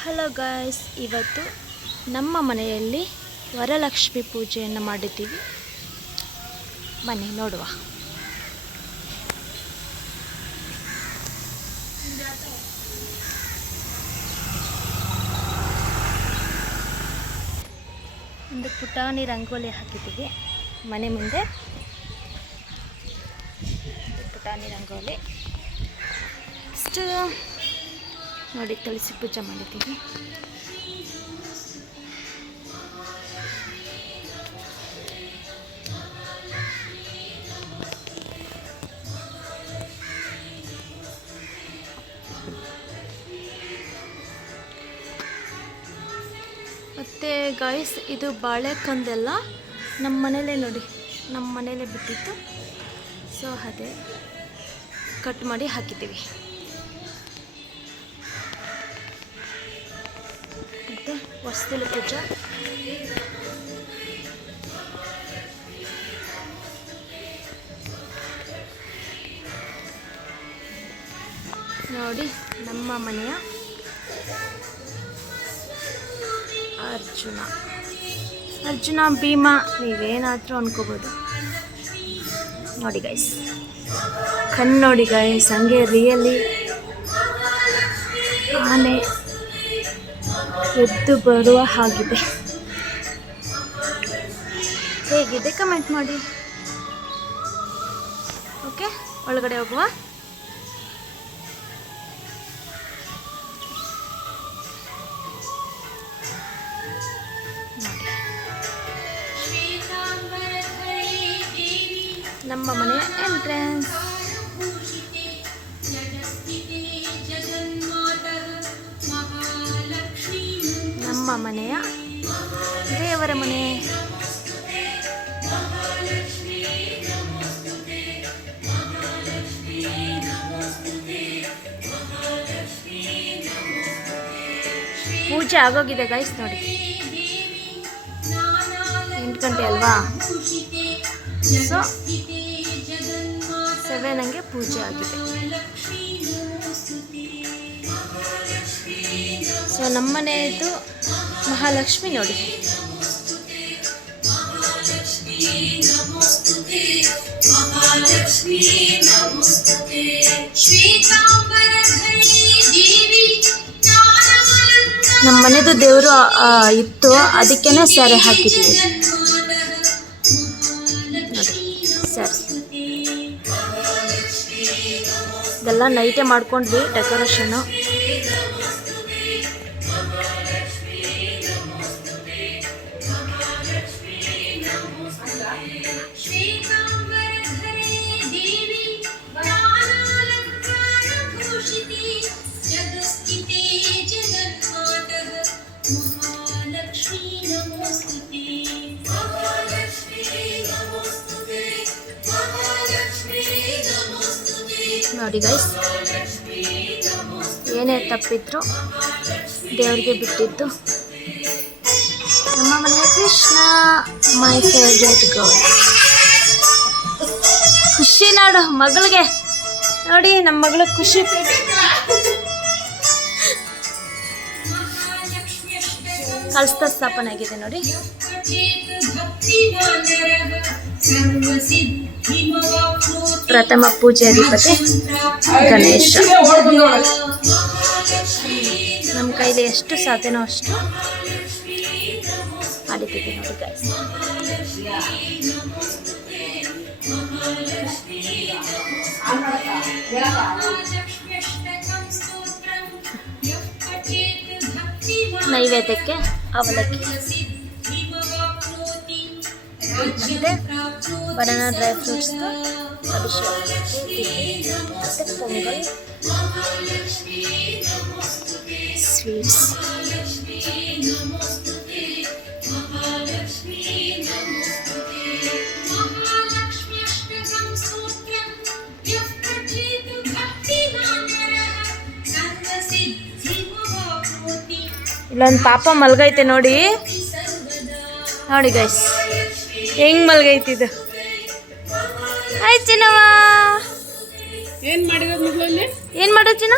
Hello guys, ಇವತ್ತು ನಮ್ಮ ಮನೆಯಲ್ಲಿ ವರಲಕ್ಷ್ಮಿ ಪೂಜೆಯನ್ನು ಮಾಡಿದ್ದೀವಿ. ಬನ್ನಿ ನೋಡುವ. ಒಂದು ಪುಟಾಣಿ ರಂಗೋಲಿ ಹಾಕಿದ್ದೀವಿ ಮನೆ ಮುಂದೆ. ಪುಟಾಣಿ ರಂಗೋಲಿ ಇಷ್ಟು ನೋಡಿ, ತುಳಸಿ ಪೂಜೆ ಮಾಡಿದ್ದೀವಿ. ಮತ್ತು ಗಾಯ್ಸ್, ಇದು ಬಾಳೆಕಂದೆಲ್ಲ ನಮ್ಮ ಮನೇಲೇ ನೋಡಿ, ನಮ್ಮ ಮನೇಲೇ ಬಿಟ್ಟಿತ್ತು. ಸೊ ಅದೇ ಕಟ್ ಮಾಡಿ ಹಾಕಿದ್ದೀವಿ. ಮತ್ತು ಹೊಸ್ತಿಲು ಪೂಜೆ, ನೋಡಿ ನಮ್ಮ ಮನೆಯ ಅರ್ಜುನ ಭೀಮ ನೀವೇನಾದರೂ ಅನ್ಕೋಬೋದು. ನೋಡಿ ಗೈಸ್, ಕಣ್ಣು ನೋಡಿ ಗೈಸ್, ಹಂಗೆ ರಿಯಲಿ ಆನೆ ಎದ್ದು ಬರುವ ಹಾಗಿದೆ. ಹೇಗಿದೆ ಕಮೆಂಟ್ ಮಾಡಿ. ಓಕೆ, ಒಳಗಡೆ ಹೋಗುವ. ನಮ್ಮ ಮನೆಯ ಎಂಟ್ರೆನ್ಸ್. ನಮ್ಮ ಮನೆಯ ದೇವರ ಮನೆ. ಪೂಜೆ ಆಗೋಗಿದೆ ಗೈಸ್, ನೋಡಿ 8 ಗಂಟೆ ಅಲ್ವಾ. ಸೊ 7 ಹಂಗೆ ಪೂಜೆ ಆಗಿದೆ. ಸೊ ನಮ್ಮನೆಯದು ಮಹಾಲಕ್ಷ್ಮಿ ನೋಡಿ. ನಮ್ಮ ಮನೆದು ದೇವರು ಇತ್ತು, ಅದಕ್ಕೇನೆ ಸ್ಯಾರೆ ಹಾಕಿದ್ದೀವಿ ನೋಡಿ. ಸ್ಯಾರೆ ಇದೆಲ್ಲ ನೈಟೇ ಮಾಡ್ಕೊಂಡ್ವಿ ಡೆಕೋರೇಷನ್ನು. ನೋಡಿ ಗೈಸ್, ಏನೇ ತಪ್ಪಿದ್ರು ದೇವರಿಗೆ ಬಿಟ್ಟಿದ್ದು. ನಮ್ಮ ಮನೆಯ ಕೃಷ್ಣ, ಮೈ ಫೇವ್ರೇಟ್ ಗರ್ಲ್. ಖುಷಿ ನಾಡು ಮಗಳಿಗೆ ನೋಡಿ, ನಮ್ಮ ಮಗಳು ಖುಷಿ. ಕಲಶ ಸ್ಥಾಪನೆ ಆಗಿದೆ ನೋಡಿ. ಪ್ರಥಮ ಪೂಜೆ ಅಧಿಪತಿ ಗಣೇಶ. ನಮ್ಮ ಕೈಲಿ ಎಷ್ಟು ಸಾಧ್ಯನೋ ಅಷ್ಟು ಮಾಡಿದ್ದೀವಿ ನೋಡಿ ಗೈಸ್. ನೈವೇದ್ಯಕ್ಕೆ ಅವಲಕ್ಕಿ ಮತ್ತು ಬನಾನಾ ಡ್ರೈ ಫ್ರೂಟ್ಸ್ ಅಭಿಷೇಕ ಮತ್ತು ಪೊಂಗಲ್ ಸ್ವೀಟ್ಸ್. ಇಲ್ಲೊಂದು ಪಾಪ ಮಲ್ಗೈತೆ ನೋಡಿ. ನೋಡಿ ಗೈಸ್, ಹೆಂಗ್ ಮಲ್ಗೈತಿದ್ದು. ಆಯ್ತು ಚಿನ್ನವ, ಏನು ಮಾಡಿರೋದು ಮಗಳಲ್ಲಿ? ಏನು ಮಾಡೋದು ಚಿನ್ನ?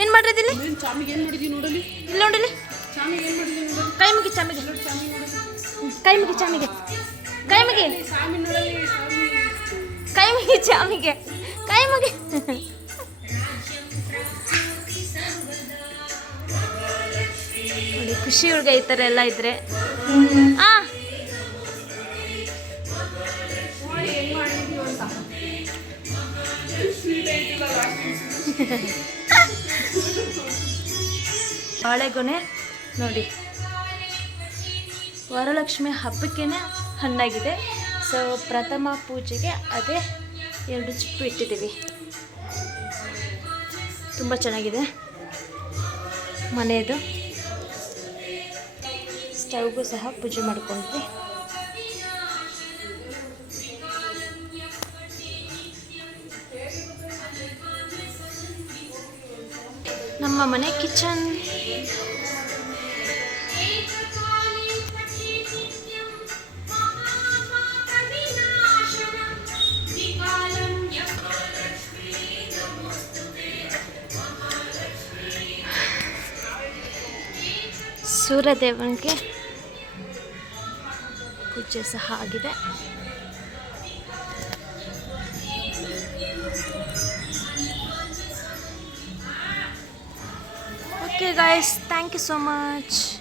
ಏನು ಮಾಡಿದಿಲ್ಲಿ ಚಾಮಿಗೆ ಏನು ಮಾಡಿದೀವಿ ನೋಡಲಿ. ಇಲ್ಲಿ ನೋಡಲಿ ಚಾಮಿಗೆ ಏನು ಮಾಡಿದೀವಿ ನೋಡಲಿ. ಕೈ ಮುಗಿ ಚಾಮಿಗೆ ಕೈ ಮುಗಿ ಚಾಮಿಗೆ ಕೈ ಮುಗಿ ಚಾಮಿ ನೋಡಲಿ. ಕೈ ಮುಗಿ ಚಾಮಿಗೆ ಕೈ ಮುಗಿ ನೋಡಿ ಖುಷಿ ಹುಡುಗ ಈ ಥರ ಎಲ್ಲ ಇದ್ರೆ ಆ ನೋಡಿ ಹೆಂಗ್ ಮಾಡಿದೀವಿ ಅಂತ. ಬಾಳೆಗೊನೆ ನೋಡಿ ವರಲಕ್ಷ್ಮಿ ಹಬ್ಬಕ್ಕೇನೆ ಹಣ್ಣಾಗಿದೆ. ಸೊ ಪ್ರಥಮ ಪೂಜೆಗೆ ಅದೇ 2 ಚಿಪ್ಪು ಇಟ್ಟಿದ್ದೀವಿ. ತುಂಬ ಚೆನ್ನಾಗಿದೆ. ಮನೆಯದು ಸ್ಟವ್ಗೂ ಸಹ ಪೂಜೆ ಮಾಡ್ಕೊಂಡ್ವಿ. ನಮ್ಮ ಮನೆ ಕಿಚನ್. ಸೂರ್ಯದೇವನಿಗೆ ಪೂಜೆ ಸಹ ಆಗಿದೆ. Okay guys, thank you so much.